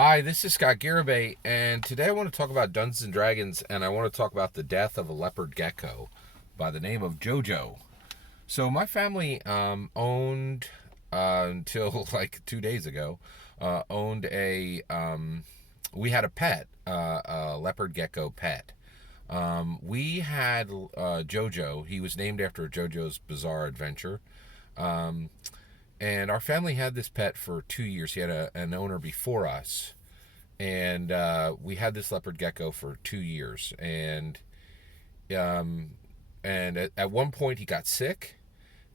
Hi, this is Scott Garibay, and today I want to talk about Dungeons and Dragons, and I want to talk about the death of a leopard gecko by the name of Jojo. So my family owned until like 2 days ago owned we had a pet, a leopard gecko pet. We had Jojo. He was named after JoJo's Bizarre Adventure. Um, and our family had this pet for 2 years. He had an owner before us, and we had this leopard gecko for 2 years. Um, and at one point he got sick,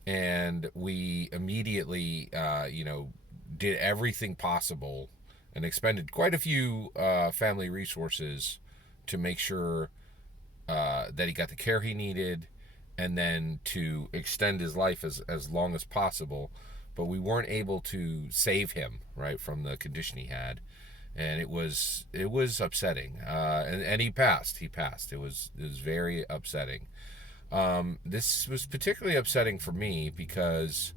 and we immediately, did everything possible and expended quite a few family resources to make sure that he got the care he needed, and then to extend his life as long as possible. But we weren't able to save him, right, from the condition he had, and it was upsetting. And he passed. It was very upsetting. This was particularly upsetting for me because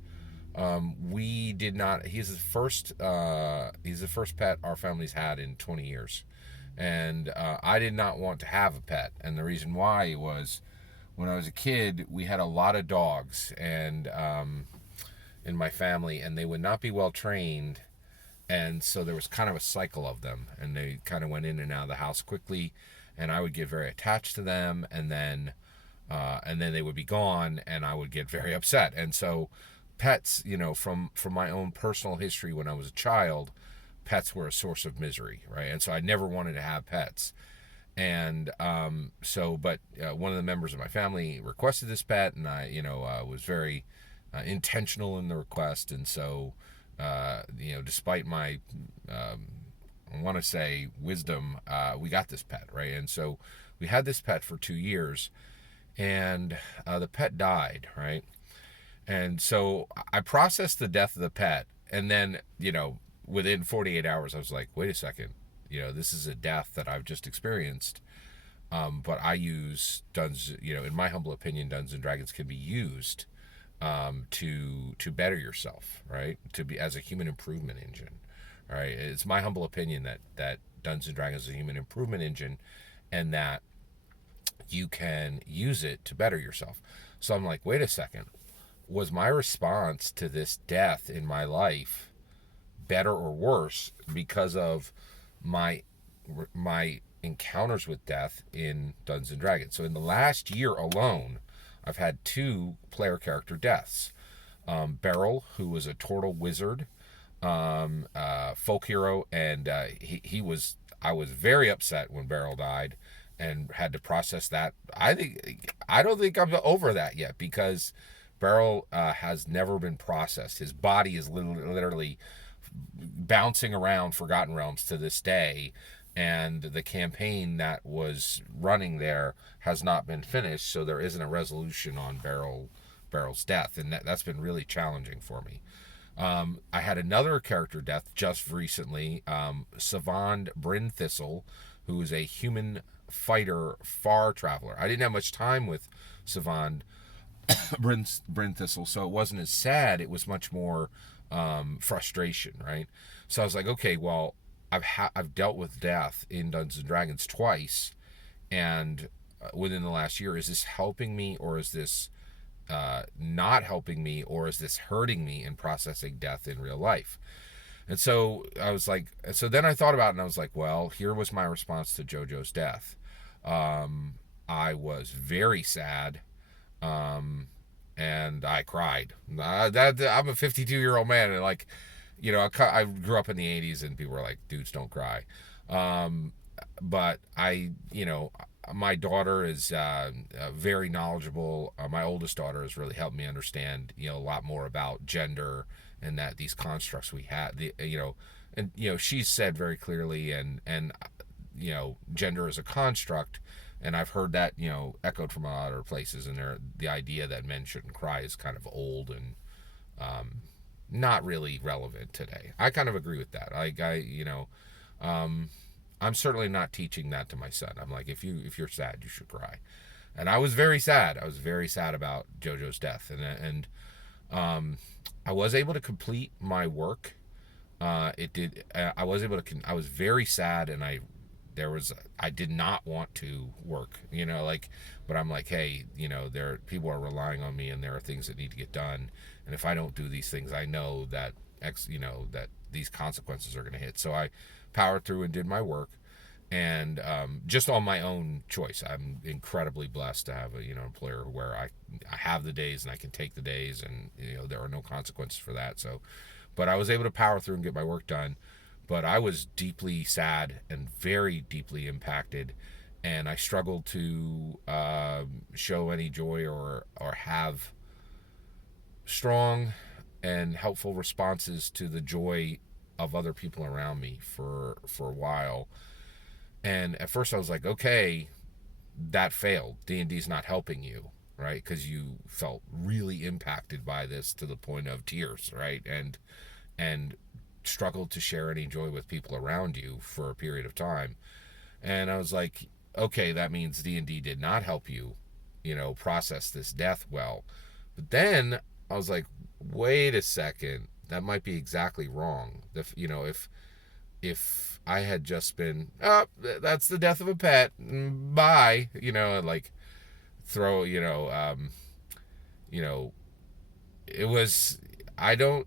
we did not. He's the first pet our family's had in 20 years, and I did not want to have a pet. And the reason why was, when I was a kid, we had a lot of dogs, and in my family, and they would not be well trained, and so there was kind of a cycle of them, and they kind of went in and out of the house quickly, and I would get very attached to them, and then they would be gone, and I would get very upset. And so pets, from my own personal history when I was a child, pets were a source of misery, right? And so I never wanted to have pets. And but one of the members of my family requested this pet, and I was very intentional in the request. And so despite my I want to say wisdom, we got this pet, right? And so we had this pet for 2 years, and the pet died, right? And so I processed the death of the pet, and then within 48 hours I was like, wait a second, this is a death that I've just experienced. But I use in my humble opinion, Dungeons and Dragons can be used to better yourself, right? To be as a human improvement engine, right? It's my humble opinion that Dungeons and Dragons is a human improvement engine, and that you can use it to better yourself. So I'm like, wait a second, was my response to this death in my life better or worse because of my encounters with death in Dungeons and Dragons? So in the last year alone, I've had two player character deaths. Beryl, who was a turtle wizard, folk hero, and he was. I was very upset when Beryl died, and had to process that. I don't think I'm over that yet, because Beryl has never been processed. His body is literally bouncing around Forgotten Realms to this day, and the campaign that was running there has not been finished, so there isn't a resolution on Beryl's death, and that's been really challenging for me. I had another character death just recently, Savand Bryn Thistle, who is a human fighter far traveler. I didn't have much time with Savand Bryn Thistle, so it wasn't as sad. It was much more frustration, right? So I was like, okay, well, I've dealt with death in Dungeons and Dragons twice, and within the last year, is this helping me, or is this not helping me, or is this hurting me in processing death in real life? And so I was like, so then I thought about it, and I was like, well, here was my response to JoJo's death. I was very sad, and I cried. I'm a 52-year-old man, and I grew up in the 80s, and people were like, dudes don't cry. But my daughter is very knowledgeable. My oldest daughter has really helped me understand, a lot more about gender, and that these constructs we had, she's said very clearly, and gender is a construct. And I've heard that, echoed from a lot of places, and the idea that men shouldn't cry is kind of old, and not really relevant today. I kind of agree with that. I'm certainly not teaching that to my son. I'm like, if you're sad, you should cry. And I was very sad. I was very sad about JoJo's death, and I was able to complete my work It did. I was able to. I was very sad, and I did not want to work. Like, but I'm like, hey, people are relying on me, and there are things that need to get done. And if I don't do these things, I know that that these consequences are going to hit. So I powered through and did my work, and just on my own choice. I'm incredibly blessed to have a employer where I have the days and I can take the days, and there are no consequences for that. So, but I was able to power through and get my work done. But I was deeply sad and very deeply impacted, and I struggled to show any joy or have strong and helpful responses to the joy of other people around me for a while. And at first I was like, okay, that failed. D&D's not helping you, right? Because you felt really impacted by this to the point of tears, right? And struggled to share any joy with people around you for a period of time. And I was like, okay, that means D&D did not help you, process this death well. But then I was like, wait a second, that might be exactly wrong. If I had just been, oh, that's the death of a pet, bye, and like throw, you know, it was, I don't,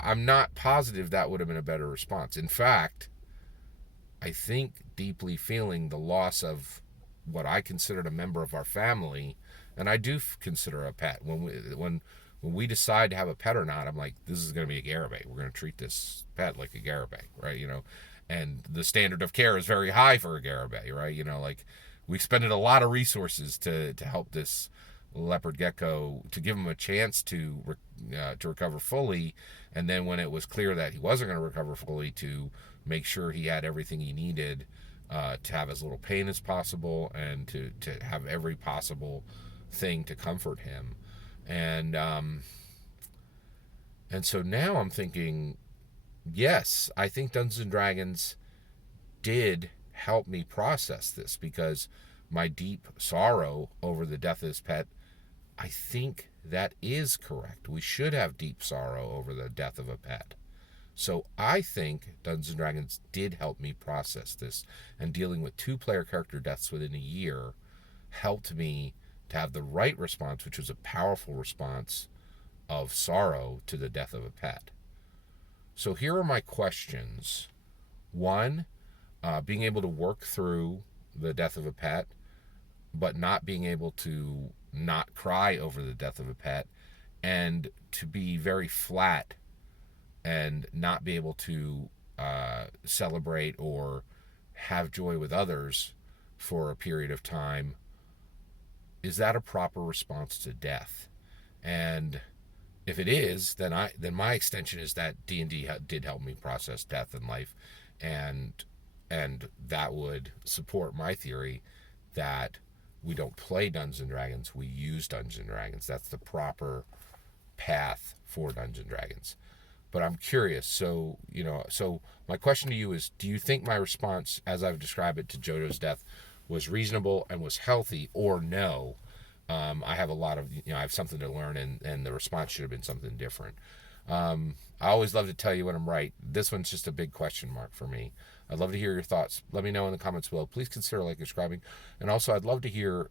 I'm not positive that would have been a better response. In fact, I think deeply feeling the loss of what I considered a member of our family, and I do consider a pet. When we decide to have a pet or not, I'm like, this is going to be a Garibay. We're going to treat this pet like a Garibay, right? And the standard of care is very high for a Garibay, right? Like we expended a lot of resources to help this leopard gecko to give him a chance to recover fully, and then when it was clear that he wasn't going to recover fully, to make sure he had everything he needed to have as little pain as possible and to have every possible thing to comfort him. And so now I'm thinking, yes, I think Dungeons and Dragons did help me process this, because my deep sorrow over the death of his pet, I think that is correct. We should have deep sorrow over the death of a pet. So I think Dungeons and Dragons did help me process this, and dealing with 2-player character deaths within a year helped me to have the right response, which was a powerful response of sorrow to the death of a pet. So here are my questions. One, being able to work through the death of a pet, but not being able to not cry over the death of a pet, and to be very flat and not be able to celebrate or have joy with others for a period of time. Is that a proper response to death? And if it is, then my extension is that D&D did help me process death in life, and that would support my theory that we don't play Dungeons and Dragons, we use Dungeons and Dragons. That's the proper path for Dungeons and Dragons. But I'm curious. So my question to you is: do you think my response, as I've described it to Jojo's death, was reasonable and was healthy, or no? I have a lot of, I have something to learn, and the response should have been something different. I always love to tell you when I'm right. This one's just a big question mark for me. I'd love to hear your thoughts. Let me know in the comments below. Please consider liking and subscribing. And also, I'd love to hear,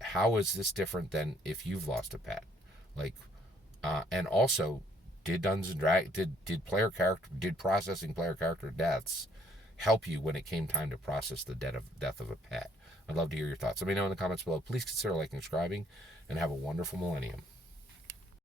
how is this different than if you've lost a pet? Like, and also, did Dungeons and Dragons, did processing player character deaths help you when it came time to process the death of a pet? I'd love to hear your thoughts. Let me know in the comments below. Please consider liking and subscribing, and have a wonderful millennium.